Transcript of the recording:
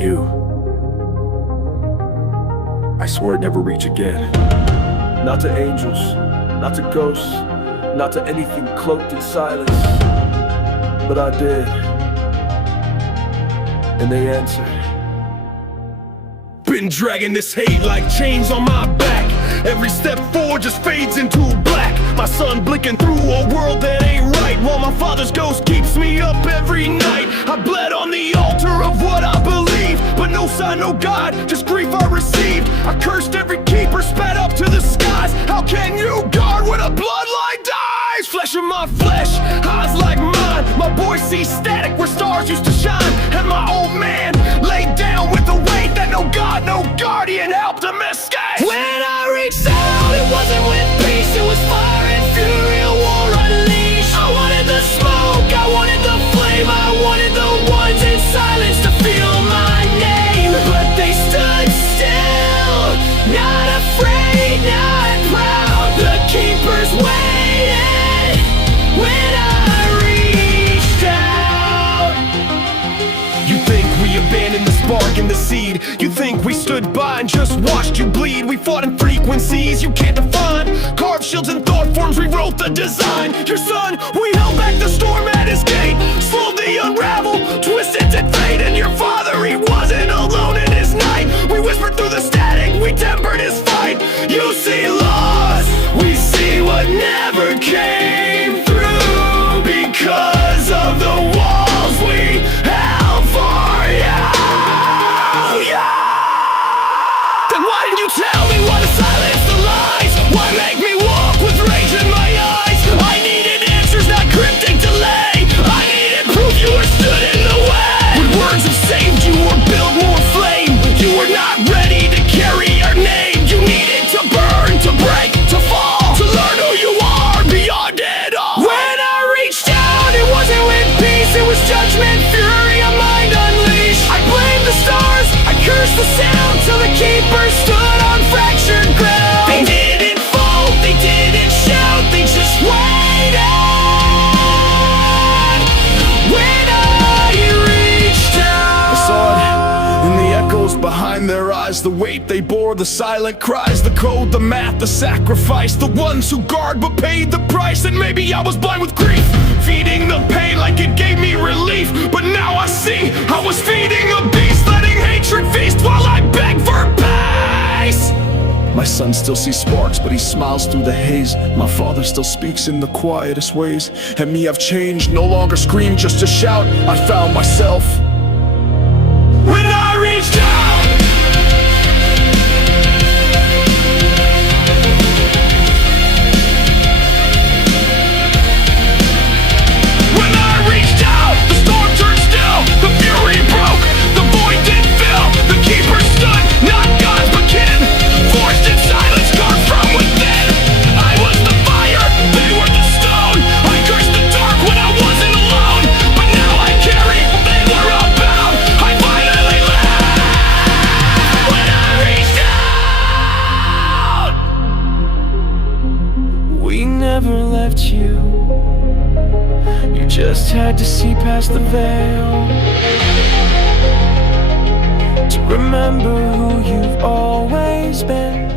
You. I swore I'd never reach again. Not to angels, not to ghosts, not to anything cloaked in silence. But I did. And they answered. Been dragging this hate like chains on my back. Every step forward just fades into black. My son blinking through a world that ain't right, while my father's ghost keeps me up every night. I bled on the altar of what I believe, but no sign, no God, just grief I received. I cursed every keeper, spat up to the skies. How can you guard when a bloodline dies? Flesh of my flesh, eyes like mine. My boys see static where stars used to shine. And my old man laid down with the weight that no God, no guardian helped him escape. When I reached out, it wasn't with peace, it was fire and fury, a war unleashed. I wanted the smoke, I wanted the flame, I wanted the ones in silence to feel my name. But they stood still, not afraid, not proud. The keepers waited when I reached out. You think we abandoned the spark and the seed? You think we stood by and just watched you bleed? We fought in frequencies you can't define, carved shields and thought forms, rewrote the design. Your son, we held back the storm at his gate, slowly unravel, twisted to fate. And your father, he wasn't alone in his night. We whispered through the static, we tempered his fight. You see loss, we see what never came through, because of the walls we held for you. Then why didn't you tell me why to silence the lies? Why make me walk with rage in my eyes? I needed answers, not cryptic delay. I needed proof you were stood in the way. When words have saved you or built more flame, you were not ready to carry our name. You needed to burn, to break, to fall, to learn who you are beyond it all. When I reached out, it wasn't with peace, it was judgment, fury, a mind unleashed. I blamed the stars, I cursed the sound, till the keepers stood on fractured ground. They didn't fall, they didn't shout, they just waited. When I reached out, I saw it in the echoes behind their eyes, the weight they bore, the silent cries, the code, the math, the sacrifice. The ones who guard but paid the price. And maybe I was blind with grief, feeding the pain like it gave me relief. But now I see I was feeding a beast, letting hatred feast while I beg for peace. My son still sees sparks, but he smiles through the haze. My father still speaks in the quietest ways. And me, I've changed, no longer scream just to shout. I found myself when I reached out. When I reached out, the storm turned still, the fury broke, the void didn't fill. The keepers stood, not gods but kin, forced in silence, carved from within. I was the fire, they were the stone. I cursed the dark when I wasn't alone, but now I carry, they were unbound. I finally left when I reached out. We never left you, you just had to see past the veil to remember who you've always been.